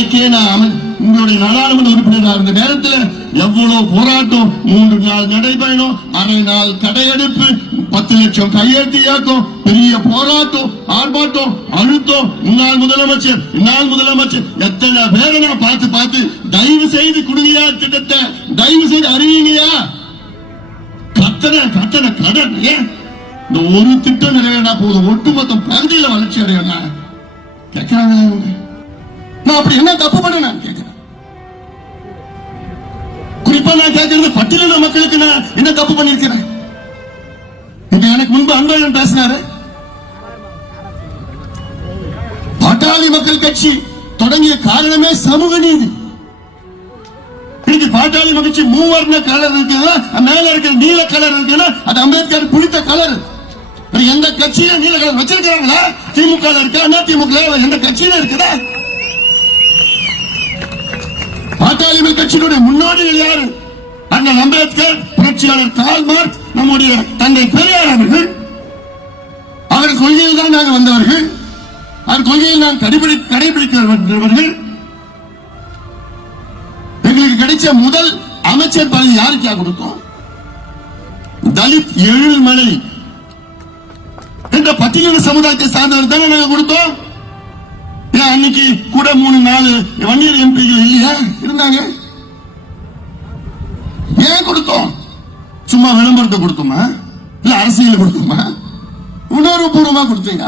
அன்னைக்கே நான் உங்களுடைய நாடாளுமன்ற உறுப்பினராக இருந்த நேரத்தில் எவ்வளவு போராட்டம், 3 நாள் நடைபயணம், அரை நாள் கடையெடுப்பு, 10 லட்சம் கையெழுத்து இயக்கம், பெரிய போராட்டம், ஆர்ப்பாட்டம், அழுத்தம். இந்நாள் முதலமைச்சர் எத்தனை பேரை நான் பார்த்து தயவு செய்து குடுங்கயா திட்டத்தை தயவு செய்து அறிவிங்கயா. கட்டண கடன் இந்த ஒரு திட்டம் நிறைவேறா போதும், ஒட்டுமொத்த பகுதியில் வளர்ச்சி அடையா கேட்கிறாங்க. நான் அப்படி என்ன தப்பு பண்ண நான் கேட்கிறேன். குறிப்பா நான் கேட்கிறது பட்டியலின மக்களுக்கு நான் என்ன தப்பு பண்ணிருக்கிறேன். எனக்கு முன்பு அன்பழகன் பேசினாரு. பாட்டாளி மக்கள் கட்சி தொடங்கிய காரணமே சமூக நீதி. இன்னைக்கு பாட்டாளி மகிழ்ச்சி மூவர்ண கலர் இருக்குதா, மேல இருக்கிற நீல கலர் இருக்குன்னா அது அம்பேத்கர் புளித்த கலர். எந்த கட்சியில நீல கலர் வச்சிருக்காங்களா? திமுக இருக்கா, அண்ணா திமுக எந்த கட்சியில இருக்குதா? பாட்டாளி மக்கள் கட்சியினுடைய முன்னோடிகள் யாரு? அண்ணன் அம்பேத்கர், புரட்சியாளர் கார்ல் மார்க்ஸ், நம்முடைய தந்தை பெரியார் அவர்கள். அவர் கொள்கையில் தான் நாங்கள் வந்தவர்கள், அவர் கொள்கையில் நான் கடைபிடிக்கிறவர்கள். எங்களுக்கு கிடைச்ச முதல் அமைச்சர் பதவி யாருக்கா கொடுத்தோம்? தலித் எழில்மலை என்ற பட்டியலின சமுதாயத்தை சார்ந்தவர் தானே நாங்க கொடுத்தோம். அன்னைக்கு கூட 3-4 வன்னியர் எம்பிகள் இல்லையா இருந்தாங்க? ஏன் கொடுத்தோம்? சும்மா விளம்பரத்தை கொடுத்தோமா, இல்ல அரசியல் கொடுத்தோமா? உணர்வுபூர்வமா கொடுத்தீங்க.